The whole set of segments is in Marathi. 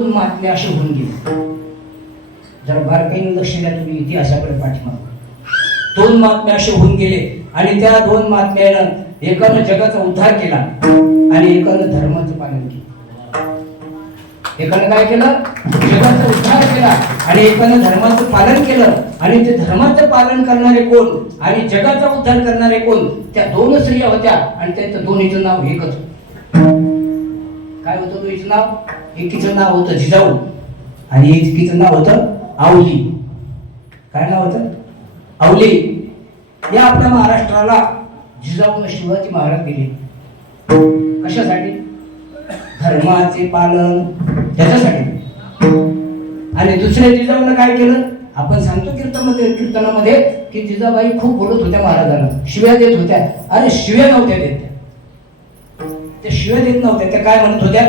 दोन महात्मे असे होऊन गेले. जरा बारकाईने लक्ष द्या तुम्ही इतिहासाकडे पाठीमाग. दोन महात्मे असे होऊन गेले आणि त्या दोन महात्म्यानं एकानं जगाचा उद्धार केला आणि एकानं धर्माचं पालन केलं. एकानं काय केलं? जगाचा उद्धार केला आणि एकानं धर्माचं पालन केलं. आणि ते धर्माचं पालन करणारे कोण आणि जगाचा उद्धार करणारे कोण? त्या दोन स्त्रिया होत्या आणि त्यांचं दोन्हीचं नाव एकच होतं. काय होतं दोन्हीचं नाव? एकीचं नाव होतं जिजाऊ. आणि एकीचं नाव होतं आवली. काय नाव होतं? आवली. या आपल्या महाराष्ट्राला जिजाऊन शिवाजी महाराज दिले. कशासाठी? धर्माचे पालन त्याच्यासाठी. आणि दुसऱ्या जिजाऊनं काय केलं? आपण सांगतो कीर्तनामध्ये कीर्तनामध्ये की जिजाबाई खूप बोलत होत्या महाराजांना. शिव्या देत होत्या. अरे शिव्या नव्हत्या देत. त्या. त्या शिव्या देत नव्हत्या त्या काय म्हणत होत्या?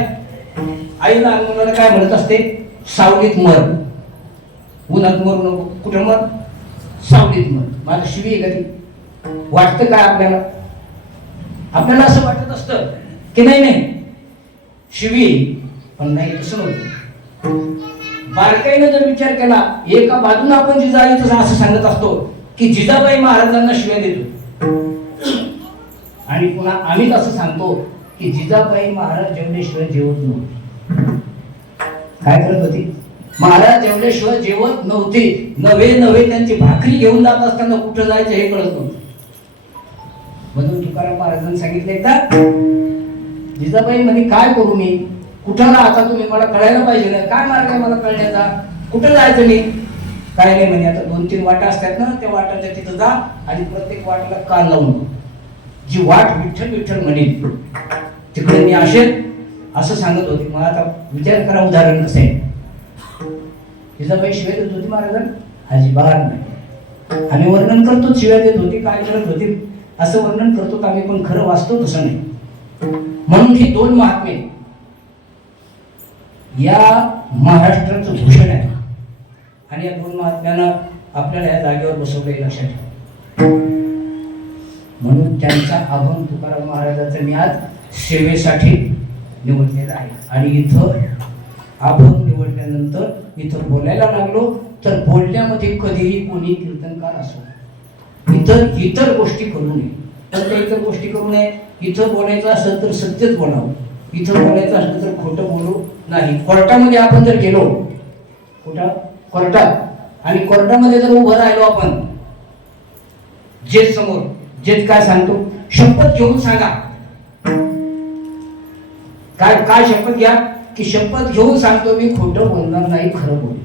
आईला आणि मुलाला काय म्हणत असते? सावलीत मर. उन्हात मरू नको. कुठं मर? सावलीत मर. माझं शिवी आहे का ती वाटतं काय आपल्याला? आपल्याला असं वाटत असतं की नाही नाही. शिवी आहे. पण नाही तसं नव्हतं बारकाईनं जर विचार केला एका बाजूला आपण जिजाईचं असं सांगत असतो की जिजाबाई महाराजांना शिव्या देतो. आणि पुन्हा आम्ही असं सांगतो की जिजाबाई महाराज जेवल्याशिवाय जेवत नव्हते. काय करत होती? महाराज जेवल्याशिवाय जेवत नव्हते. नवे नवे त्यांची भाकरी घेऊन जात असताना कुठं जायचं हे कळत नव्हतं. म्हणून तुकाराम महाराजांनी सांगितले का जिजाबाई म्हणे काय करू मी? कुठं ना आता तुम्ही मला कळायला पाहिजे ना? काय मार्ग आहे मला कळण्याचा? कुठं जायचं मी? काय नाही म्हणे आता दोन तीन वाटा असतात ना त्या वाटाच्या तिथं जा आणि प्रत्येक वाटाला कान लावून जी वाट विठ्ठल विठ्ठल म्हणेल. तिकडे मी असेल असं सांगत होते. मला आता विचार करा उदाहरण कसं आहे? जिजाबाई शिव्या देत होती महाराजांना? अजिबात नाही. आम्ही वर्णन करतो शिव्या देत होती काय करत होते? असं वर्णन करतो आम्ही पण खरं वाचतो तसं नाही. म्हणून ही दोन महात्मे या महाराष्ट्राचं भूषण आहे आणि या दोन महात्म्यांना आपल्याला या जागेवर बसवलं लक्षात ठेवा. म्हणून त्यांचा अभंग तुकाराम महाराजांचं मी आज सेवेसाठी निवडलेला आहे. आणि इथं अभंग निवडल्यानंतर इथं बोलायला लागलो तर बोलण्यामध्ये कधीही कोणी कीर्तनकार असो इतर इतर गोष्टी करू नये. तर इतर गोष्टी करू नये. इथं बोलायचं असेल तर सत्यच बोलावं. इथं बोलायचं असलं तर खोटं बोलू नाही. कोर्टामध्ये आपण जर गेलो कुठं? कोर्टात. आणि कोर्टामध्ये जर उभं राहिलो आपण जे समोर जेच काय सांगतो शपथ घेऊन सांगा. काय काय शपथ घ्या? की शपथ घेऊन सांगतो मी खोटं बोलणार नाही खरं बोल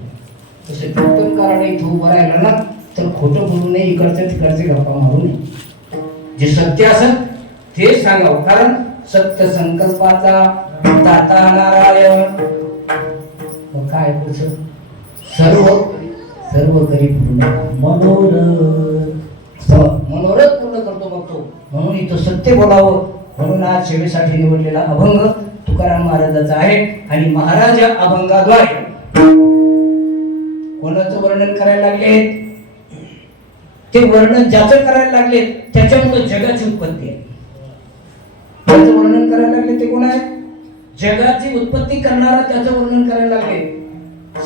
तसे कीर्तनकाराने इथं उभं राहिला ना तर खोटं बोलू नये इकडचे तिकडचे गप्पा मारू नये. जे सत्य असेल तेच सांगावं. कारण सत्य संकल्पाचा दाता नारायण. मग काय सर्व सर्व करी पूर्ण मनोरथ. मनोरथ पूर्ण करतो बघतो. म्हणून इथं सत्य बोलावं. म्हणून आज सेवेसाठी निवडलेला अभंग तुकाराम महाराजाचा आहे आणि महाराज या अभंगाद्वारे. कोणाचं वर्णन करायला लागले? ते वर्णन ज्याचं करायला लागले त्याच्यामुळे जगाची उत्पत्ती आहे. त्याचं वर्णन करायला लागले ते कोण आहे? जगाची उत्पत्ती करणारा त्याचं वर्णन करायला लागले.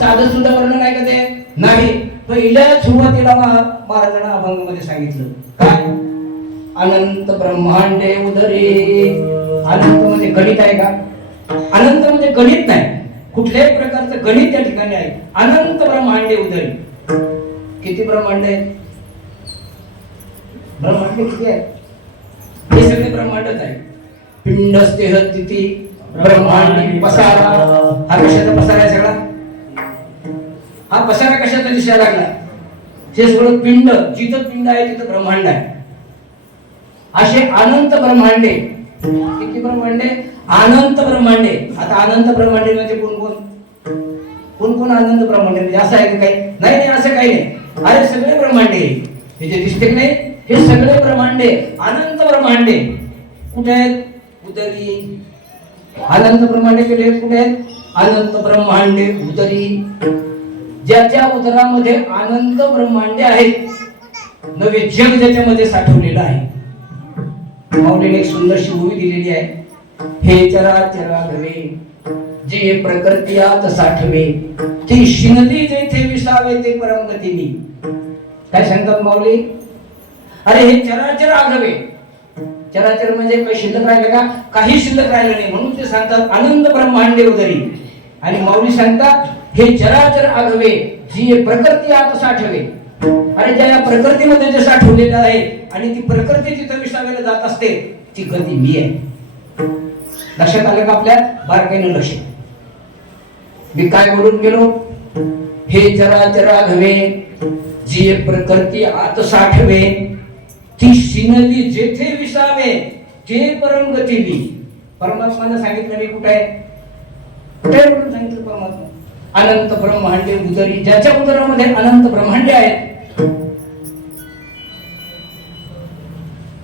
साधं सुद्धा वर्णन आहे का ते? नाही. पहिल्या सुरुवातीला महा- महाराजांना अभंगामध्ये सांगितलं. काय? अनंत ब्रह्मांडे उदरे. अनंत म्हणजे गणित आहे का? अनंत म्हणजे गणित नाही. कुठल्याही प्रकारचं गणित त्या ठिकाणी आहे. अनंत ब्रह्मांडे उदरे. किती ब्रह्मांड आहेत? ब्रह्मांड किती आहेत हे सगळे ब्रह्मांडच आहे. पिंड स्तेह तिथी ब्रह्मांड पसारा. हा कशाचा पसारा आहे सगळा? हा पसारा कशाचा दिसायला लागला? ते सगळं पिंड जिथं पिंड आहे तिथं ब्रह्मांड आहे. असे अनंत ब्रह्मांडे. किती ब्रह्मांडे? अनंत ब्रह्मांडे. आता अनंत ब्रह्मांडे म्हणजे कोण कोण? कोण कोण आनंद ब्रह्मांडे? म्हणजे असं आहे का काही? नाही नाही असं काही नाही. अरे सगळे ब्रह्मांडे हे. जे दिसते नाही हे सगळे ब्रह्मांडे. अनंत ब्रह्मांडे. कुठे आहेत? उदरी. अनंत ब्रह्मांडे कुठे आहेत कुठे आहेत? अनंत ब्रह्मांडे उदरी. ज्याच्या उदरामध्ये आनंद ब्रह्मांडे आहेत नवे जग ज्याच्यामध्ये साठवलेलं आहे. माऊलीने एक सुंदरशी ओवी दिलेली आहे. हे चरा चरा घरे जे प्रकृतीयात साठवे ती शिनली जेथे विसावे ते परमगतीनी. काय सांगतात माऊली? अरे हे चराचर आघवे चराचर म्हणजे काही शिल्लक राहिले का? काही शिल्लक राहिलं नाही म्हणून ते सांगतात आनंद ब्रह्मांडे उदरी आणि माऊली सांगतात हे चराचर आघवे जी प्रकृती आत साठवे. आणि ज्या या प्रकृतीमध्ये जे साठवलेलं आहे आणि ती प्रकृती जिथं विसावेला जात असते ती गती मी आहे. लक्षात आलं का आपल्या? बारकाईनं लक्ष. मी काय बोलून गेलो? हे चराचर आघवे जी प्रकृती आत साठवे ती शिनली जेथे विसावे ते परम गतीली परमात्माने सांगितलं मी कुठे आहे? कुठे म्हणून सांगितलं परमात्मा? अनंत ब्रह्मांडे उदरी ज्याच्या उदरामध्ये अनंत ब्रह्मांडे आहेत.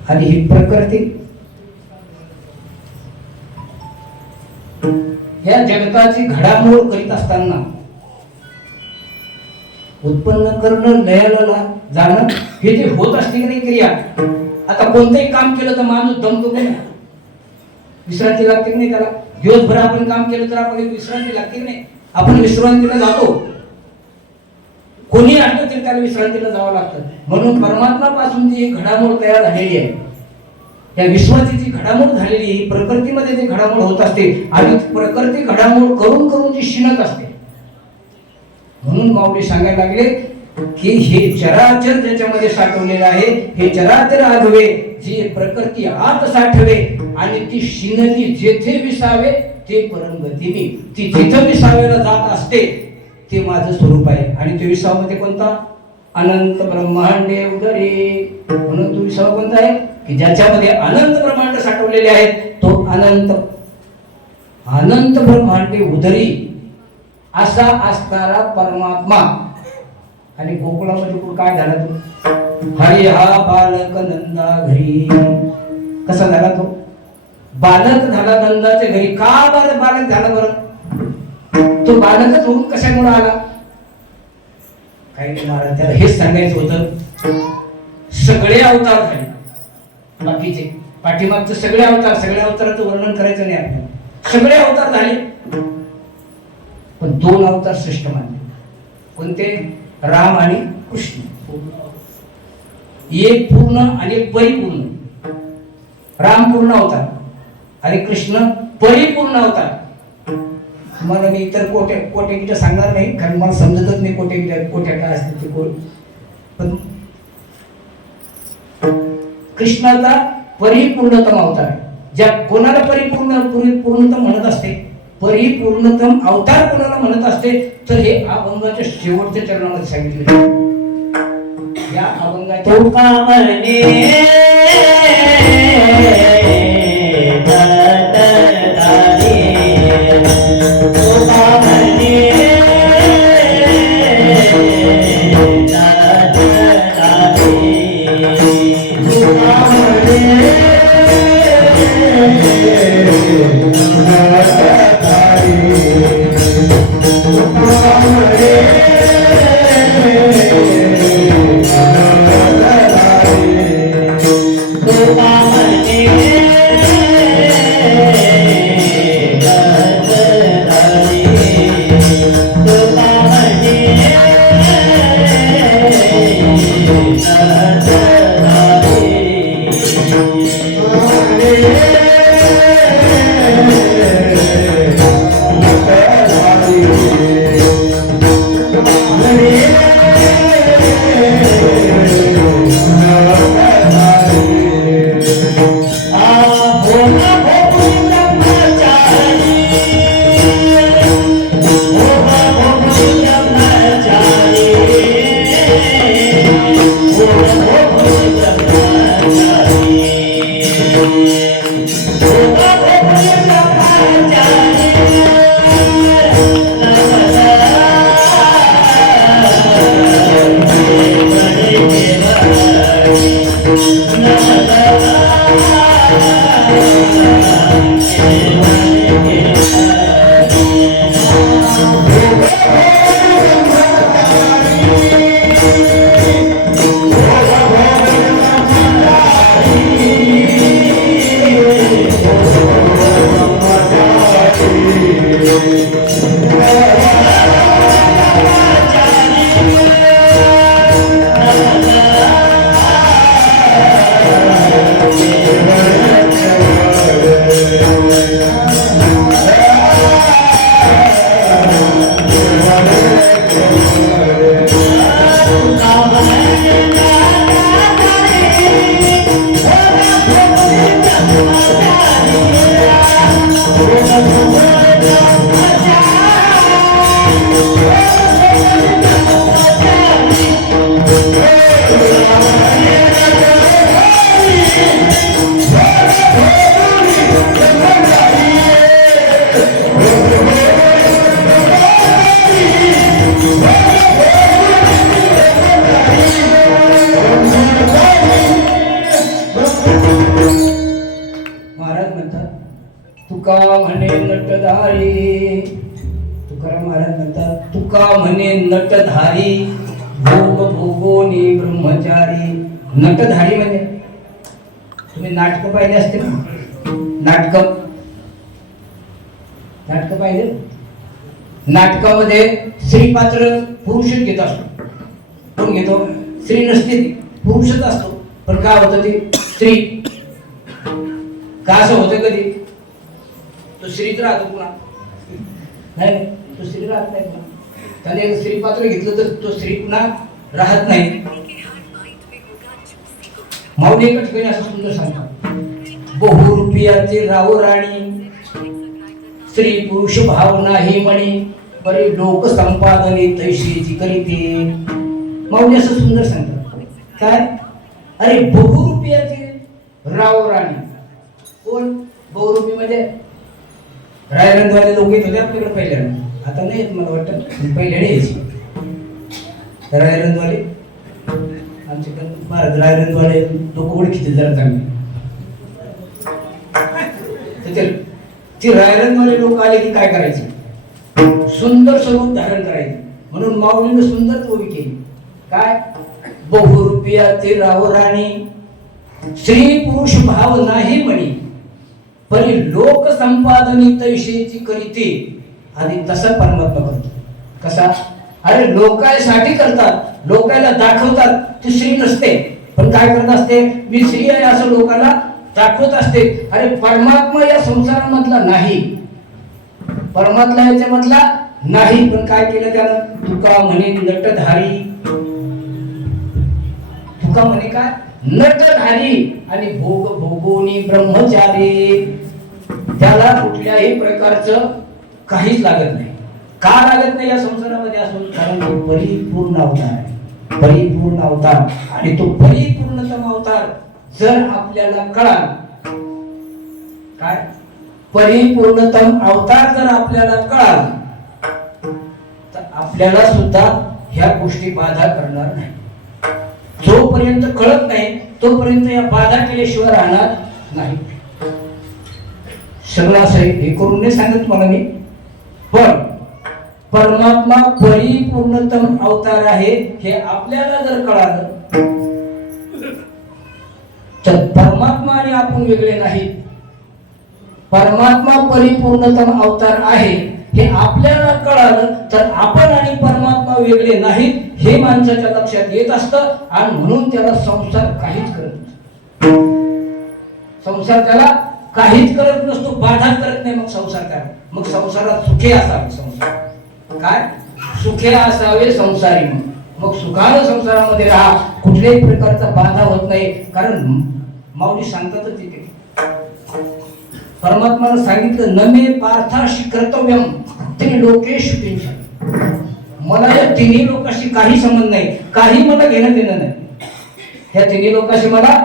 आणि ही प्रकृती. ह्या जगताची घडामोड करीत असताना उत्पन्न करणं लयाला जाणं हे जे होत असते की नाही क्रिया. आता कोणतंही काम केलं तर माणूस दमतो की नाही विश्रांती लागते की नाही त्याला? दिवसभर आपण काम केलं तर आपण विश्रांती लागते की नाही? आपण विश्रांतीला जातो. कोणी असलं तरी त्याला विश्रांतीला जावं लागतं. म्हणून परमात्मापासून जी घडामोड तयार झालेली आहे या विश्वाची जी घडामोड झालेली ही प्रकृतीमध्ये जी घडामोड होत असते आणि प्रकृती घडामोड करून करून जी शिणत असते. म्हणून माऊली सांगायला लागले की हे चराचर ज्याच्यामध्ये साठवलेलं आहे हे चराचर आघवे जी प्रकृती आत साठवे आणि ती शिणली जेथे विसावे ते परमगतीने ती जिथं विसावेला जात असते ते माझं स्वरूप आहे. आणि ते विसावामध्ये कोणता? अनंत ब्रह्मांडे उदरे. म्हणून तो विसावा कोणता आहे? की ज्याच्यामध्ये अनंत ब्रह्मांड साठवलेले आहेत तो अनंत अनंत ब्रह्मांडे उदरी असा असणारा परमात्मा. आणि गोकुळामध्ये कुठं काय झाला? तो हरी हा बालक नंदा घरी. कसा झाला तो? बालक झाला नंदाच्या घरी का बाल बालक झाला बरं? तो बालकच होऊन कशामुळे आला? काही नाही महाराज त्याला हेच सांगायचं होतं सगळे अवतार झाले. बाकीचे पाठीमागचे सगळे अवतार सगळ्या अवताराचं वर्णन करायचं नाही आपल्याला. सगळे अवतार झाले. पण दोन अवतार श्रेष्ठ मानले. कोणते? राम आणि कृष्ण. एक पूर्ण आणि एक परिपूर्ण. राम पूर्ण अवतार. आणि कृष्ण परिपूर्ण होता. मला मी इतर कोट्या कोट्या किट्या सांगणार नाही कारण मला समजतच नाही कोट्या किट्या कोट्या काय असतील ते कोण पण कृष्णाचा परिपूर्णतम अवतार. ज्या कोणाला परिपूर्ण पूर्णतम म्हणत असते परिपूर्णतम अवतार कोणाला म्हणत असते तर हे अभंगाच्या शेवटच्या चरणामध्ये सांगितले. या अभंगाच्या म्हणतात तुका म्हणे नटधारी भोग भोगोनी ब्रह्मचारी. नटधारी म्हणजे? तुम्ही नाटक पाहिले असते नाटक? नाटक पाहिले? नाटकामध्ये स्त्री पात्र पुरुषच घेत असतो. कोण घेतो? स्त्री नसते पुरुषच असतो. पण काय होतं ते? स्त्री का असं होतं कधी? तो स्त्रीच राहतो पुन्हा. नाही नाही, तो स्त्री राहत नाही त्याने एक स्त्री पात्र घेतलं तर तो स्त्री पुन्हा राहत नाही. माऊली एका ठिकाणी असं सुंदर सांगतात. बहुरुपयाचे राव राणी स्त्री पुरुष भाव नाही म्हणे बरे लोक संपादने तैशीची करीते. माऊली असं सुंदर सांगतात. काय? अरे बहुरुपयाचे राव राणी. कोण? बहुरूपी मध्ये म्हणजे रायरंगवाले लोक येत होते आपल्याकडे पहिल्यांदा. आता नाही येत मला वाटतं. पहिल्याने यायची. रायरंगवाले आमच्याकडे भारत रायरंगवाले लोक ओळखीचे जरा चांगले. ते ती रायरंगवाले लोक आले की काय करायचे? सुंदर स्वरूप धारण करायचे. म्हणून माऊलीनं सुंदर उभी केली. काय? बहुरुपयाचे राव राणी स्त्री पुरुष भाव नाही म्हणी. परी लोक संपादनित तैशेची करीती. आणि तसा परमात्मा करतो. कसा? अरे लोकांसाठी करतात. लोकांना दाखवतात. ती श्री नसते. पण काय करत असते? मी श्री आहे असं लोकांना दाखवत असते. अरे परमात्मा या संसारामधला नाही. परमात्मा याच्यामधला नाही. पण काय केलं त्यानं? तुका म्हणे नटधारी तुका म्हणे काय? नटधारी आणि भोग भोगोनी ब्रह्मचारी. त्याला कुठल्याही प्रकारचं काहीच लागत नाही. का लागत नाही या संसारामध्ये असून? कारण तो परिपूर्ण अवतार आहे. परिपूर्ण अवतार. आणि तो परिपूर्णतम अवतार जर आपल्याला कळा काय? परिपूर्णतम अवतार जर आपल्याला कळाला तर आपल्याला सुद्धा ह्या गोष्टी बाधा करणार नाही. जोपर्यंत कळत नाही तोपर्यंत या बाधा केल्याशिवाय राहणार नाही. सगळं असं आहे, हे करून नाही सांगत मला मी. पण परमात्मा परिपूर्णतम अवतार आहे हे आपल्याला जर कळालं तर परमात्मा आणि आपण वेगळे नाहीत. परमात्मा परिपूर्णतम अवतार आहे हे आपल्याला कळालं तर आपण आणि परमात्मा वेगळे नाहीत. हे माणसाच्या लक्षात येत असतं आणि म्हणून त्याला संसार काहीच करत नसतो. संसार त्याला काहीच करत नसतो बाधा करत नाही मग संसार काय? मग संसारात सुखे असावे संसार. काय? सुखे असावे संसारी मग मग सुखानं संसारामध्ये राहा. कुठल्याही प्रकारचा बाधा होत नाही. कारण माऊली सांगतातच तिथे परमात्मानं सांगितलं नमे पार्थाशी कर्तव्यम ते लोकेश मला या तिन्ही लोकांशी काही संबंध नाही. काही मला घेणं देणं नाही. या तिन्ही लोकांशी मला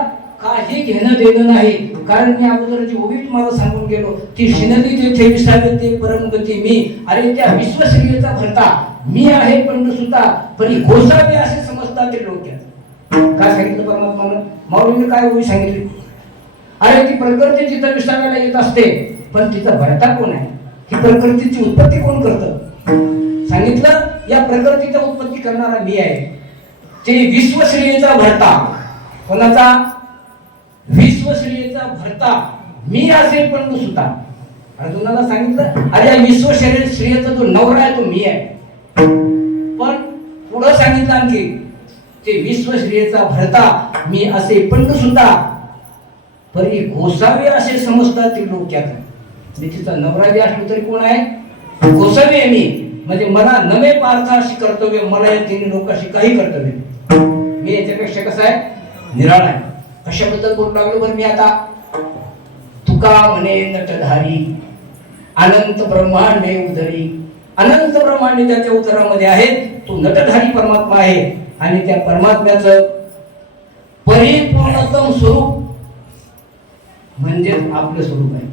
काही घेणं देणं नाही. कारण मी अगोदर जी ओवी तुम्हाला सांगून गेलो ती शिनदी थे विसावे ते परमगती मी. अरे त्या विश्वश्रीयेचा भरता मी आहे पण सुद्धा पण घोसावे असे समजतात ते लोक. काय सांगितलं परमात्मानं माऊलीने काय ओवी सांगितली? अरे ती प्रकृती जिथं विसाव्याला येत असते पण तिथं भरता कोण आहे? ही प्रकृतीची उत्पत्ती कोण करतं? सांगितलं? या प्रकृतीचा उत्पत्ती करणारा मी आहे. ते विश्वश्रेयेचा भरता कोणाचा? विश्वश्रेयेचा भरता मी असेल पण सुद्धा. अर्जुनाला सांगितलं अरे या शरीर श्रेयचा जो नवरा आहे तो मी आहे. पण पुढं सांगितलं आणखी ते विश्वश्रेयेचा भरता मी असे पण सुद्धा परी गोसावे असे समजतात ते डोक्यात मी तिचा नवरा बी असलो तरी कोण आहे? गोसावी आहे मी. म्हणजे मला नवे अशी कर्तव्य मला या तिन्ही लोकांशी काही कर्तव्य मी याच्यापेक्षा कसं आहे? निराळ आहे. कशाबद्दल बोलू लागलो बरं मी आता? तुका म्हणे नटधारी अनंत ब्रह्मांडे उदरी. अनंत ब्रह्मांडे त्याच्या उदरामध्ये आहेत. तो नटधारी परमात्मा आहे. आणि त्या परमात्म्याचं परिपूर्णतम स्वरूप म्हणजे आपलं स्वरूप आहे.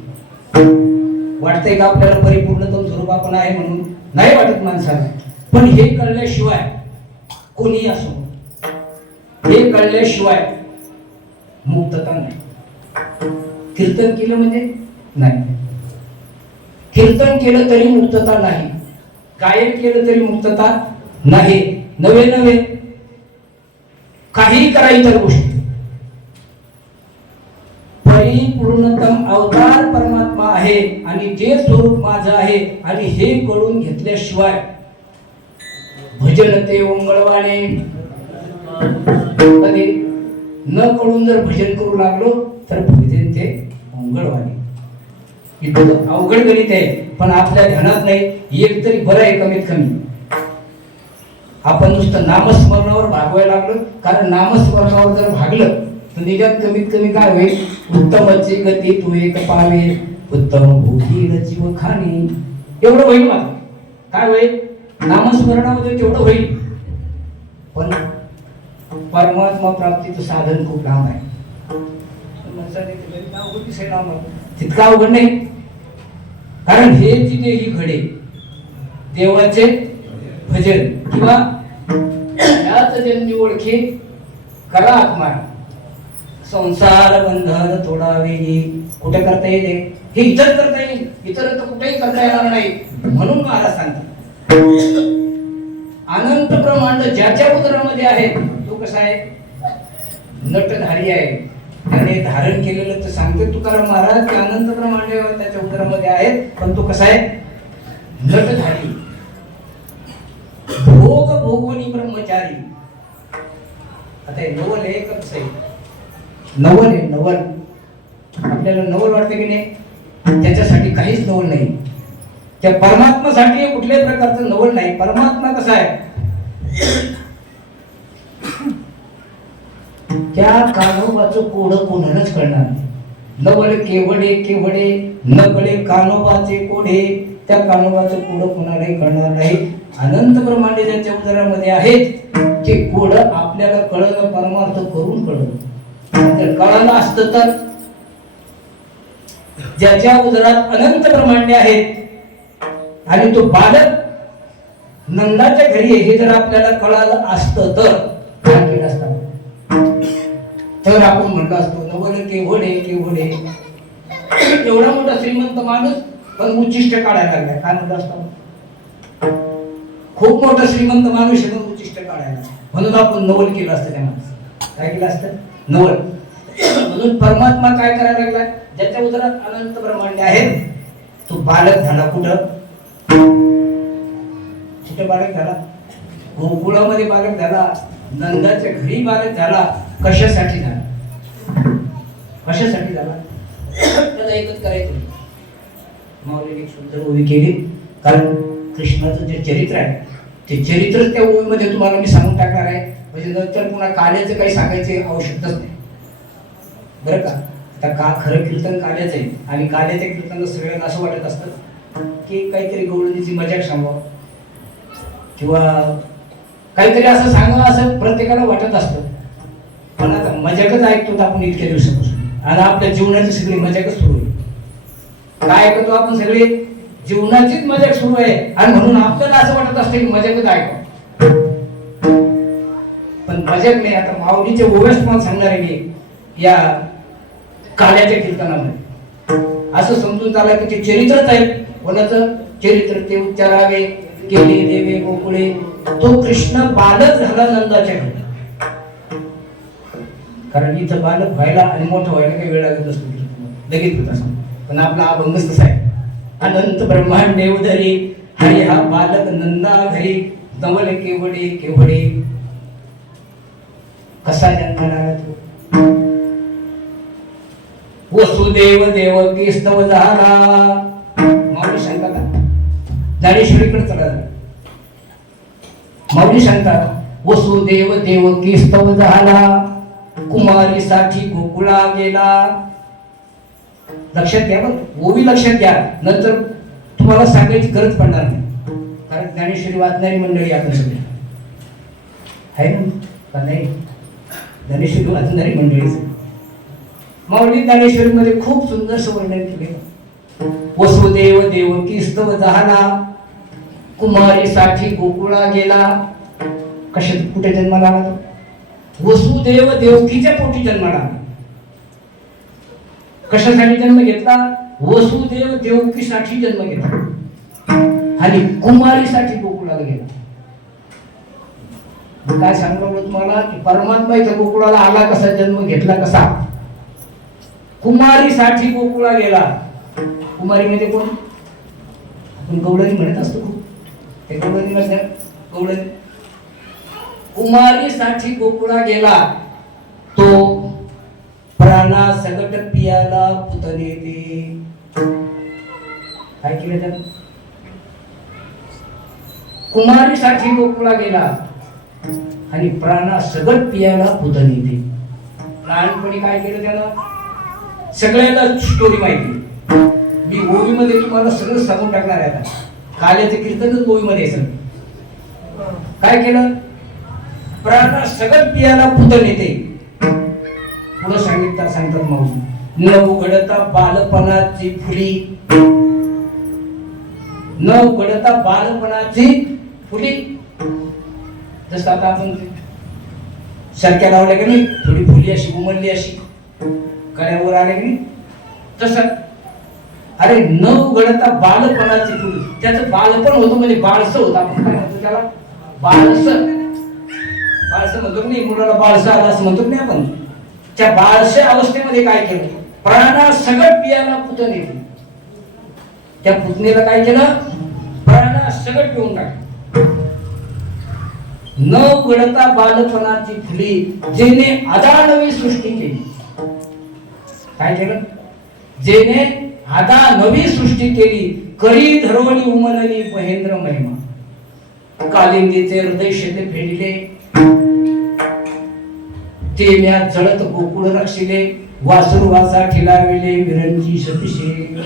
वाटतंय का आपल्याला परिपूर्णतम स्वरूप आपण आहे म्हणून? नाही वाटत माणसाला. पण हे कळल्याशिवाय कोणी असो हे कळल्याशिवाय मुक्तता नाही. कीर्तन केलं म्हणजे? नाही. कीर्तन केलं तरी मुक्तता नाही. गायन केलं तरी मुक्तता नाही. नवे नवे काही करायची तर गोष्टी. परिपूर्णतम अवतार परमात्मा आहे आणि जे स्वरूप माझं आहे आणि हे कळून घेतल्याशिवाय भजन ते ओंगळवाणे कधी न कळून जर भजन करू लागलो तर भजन ते ओंगळवाणे इथं अवघड गणित आहे पण आपल्या ध्यानात नाही एक तरी बरं आहे कमीत कमी. आपण नुसतं नामस्मरणावर भागवायला लागलो कारण नामस्मरणावर जर भागलं तर निजात कमीत कमी काय होईल? उत्तमची गती तू एक पावे उत्तम भोगील जीव खाणे एवढं होईल माझं काय होईल? नामस्मरणामध्ये तेवढं होईल. पण परमात्मा प्राप्तीचं साधन खूप लांब आहे. तितका अवघड अवघड नाही. कारण हे तिथे ही घडे देवाचे भजन किंवा याच जन्मी ओळखी करा आत्मा संसार बंधन वेळी कुठे करता येते? हे इतर करता येईल इतर तर कुठेही करता येणार नाही. म्हणून महाराज सांगतात. अनंत ब्रह्मांड ज्याच्या उदरामध्ये आहे तो कसा आहे? नटधारी आहे. त्याने धारण केलेलं तर सांगते तुकाराम महाराज की अनंत ब्रह्मांड त्याच्या उदरामध्ये आहेत पण तो कसा आहे? नटधारी. भोग भोगवणी ब्रह्मचारी. आता हे नवल आहे आहे. नवल आहे नवल. आपल्याला नवल वाटतं की नाही? त्याच्यासाठी काहीच नवल नाही. त्या परमात्मासाठी कुठल्याही प्रकारचं नवल नाही. परमात्मा कसा आहे? त्या कानोबाचं कोड कोणालाच कळणार नाही. नवल केवडे केवडे नकळे कानोबाचे कोडे त्या कानोबाचं कोड कोणालाही कळणार नाही. अनंत ब्रह्मांडे ज्यांच्या उदरामध्ये आहेत ते कोड आपल्याला कळलं परमार्थ करून कळलं तर कळालं असतं तर ज्याच्या उदरात अनंत प्रमाणे आहेत. आणि तो बालक नंदाच्या घरी आहे हे जर आपल्याला कळालं असतं तर तर आपण म्हणलो असतो नवल केवढे केवढे. एवढा मोठा श्रीमंत माणूस पण उच्चिष्ट काढायला लागला काय म्हणत असतो? खूप मोठा श्रीमंत माणूस पण उच्चिष्ट काढायला म्हणून आपण नवल केलं असतं त्या माणसाला काय केलं असतं? नवल. म्हणून परमात्मा काय करायला लागलाय ज्याच्या उदरात अनंत ब्रह्मांड आहेत. तो बालक झाला कुठं? कुठे बालक झाला. गोकुळामध्ये बालक झाला. नंदाच्या घरी बालक झाला. कशासाठी झाला? कशासाठी झाला? त्याला एकच करायचं माऊलीने शुद्ध सुंदर ओवी केली. कारण कृष्णाचं जे चरित्र आहे ते चरित्र त्या ओवीमध्ये तुम्हाला मी सांगून टाकणार आहे. म्हणजे नंतर पुन्हा काल्याचं काही सांगायची आवश्यकताच नाही. बरं का? आता का खरं कीर्तन काल्याचं आहे. आणि काल्याच्या कीर्तन सगळ्यांना असं वाटत असतं की काहीतरी गवळणीची मजाक सांगावं. किंवा काहीतरी असं सांगावं असं प्रत्येकाला वाटत असतं. पण आता मजाकच ऐकतो तर आपण इतक्या दिवसापासून. आणि आपल्या जीवनाची सगळी मजाकच सुरू आहे. काय ऐकतो आपण सगळे? जीवनाचीच मजाक सुरू आहे. आणि म्हणून आपल्याला असं वाटत असतं की मजाकच ऐकावं पण मजाक नाही. आता माऊलीचे ओवेस पण सांगणार आहे मी या काल्याच्या कीर्तनामध्ये असं समजून चाला की ते चरित्रच आहे कोणाचं? चरित्र ते उच्चारावे केले देवे गोकुळे तो कृष्ण बालक झाला नंदाच्या घरी. कारण इथं बालक व्हायला आणि मोठं व्हायला काही वेळ लागत असतो लगेच होत असतो. पण आपला अभंगच तसा आहे? अनंत ब्रह्मांड देवधरी हरी हा बालक नंदा घरी नवल केवडे केवडे. कसा जन्माला आला तो? वसुदेव देवकी स्तव झाला माऊली सांगतात. ज्ञानेश्वरीकडे चला माऊली सांगतात वसुदेव देवकी स्तव झाला कुमारीसाठी गोकुळा गेला. लक्षात घ्या बरं. ओवी लक्षात घ्या. नंतर तुम्हाला सांगायची गरज पडणार नाही. कारण ज्ञानेश्वरी वाचणारी मंडळी आपण सगळी आहे ना? का नाही? ज्ञानेश्वरी वाचणारी मंडळी माऊली ज्ञानेश्वरी मध्ये खूप सुंदर वर्णन केले. वसुदेव देवकी स्तव झाला कुमारीसाठी गोकुळा गेला. कशात कुठे जन्माला आला वसुदेव देवकीच्या पोटी जन्माला आला. कशासाठी जन्म घेतला? वसुदेव देवकीसाठी जन्म घेतला. आणि कुमारीसाठी गोकुळाला गेला. काय सांगलो तुम्हाला की परमात्मा इथं गोकुळाला आला कसा? जन्म घेतला कसा? कुमारीसाठी गोकुळा गेला. कुमारी म्हणजे कोण? आपण गवळणी म्हणत असतो खूप. ते गवळणी म्हणतात कुमारी कुमारीसाठी गोकुळा गेला. तो प्राणा सगट पियाला पुतले दे. काय केलं त्यानं? कुमारीसाठी गोकुळा गेला. आणि प्राणा सगट पियाला पुतले दे. लहानपणी काय केलं त्यानं? सगळ्याला स्टोरी माहिती. मी ओवीमध्ये तुम्हाला सगळं सांगून टाकणार आहे आता. काल्याचं कीर्तनच ओवीमध्ये आहे सगळं. काय केलं? प्राणा सगळं पियाला पुतण येते. पुढं सांगितलं सांगतात मग न उघडता बालपणाची फुली. न उघडता बालपणाची फुली. जसं आता आपण सरक्या लावल्या का नाही थोडी फुली अशी उमलली अशी. गळ्यावर आले की तस. तसं अरे न उघडता बालपणाची फुली त्याचं बालपण होतं म्हणजे बाळस होत. आपण काय म्हणतो त्याला? बाळस. बाळस म्हणतो नाही मुलाला बाळस आला असं म्हणतो नाही आपण? त्या बाळस अवस्थेमध्ये काय केलं? प्राणा सगळं पियाला पुतण येते त्या पुतणीला काय केलं? प्राणा सगळं पिऊन टाकलं. न उघडता बालपणाची फुली जेने अदानवी सृष्टी केली. काय केलं? जेने आता नवी सृष्टी केली. करी धरवली उमलली महेंद्र महिमा. कालिंदीचे हृदय शेते फेडिले. ते म्या जळत गोकुळ रक्षिले. वासुर वासा ठिलाविले विरंजी शपिशे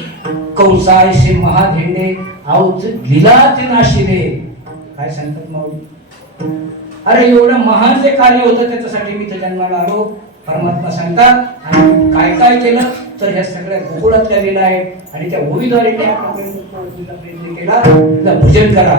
कौसायशे महाधेंडे आऊच गिलाचे नाशिले. काय सांगतात माऊली? अरे एवढं महान जे कार्य होतं त्याच्यासाठी मी तर जन्माला आलो. परमात्मा सांगतात आणि काय काय केलं तर ह्या सगळ्या गोकुळातल्या लिहिलं आहे आणि त्या ओवीद्वारे प्रयत्न केला तिला भजन करा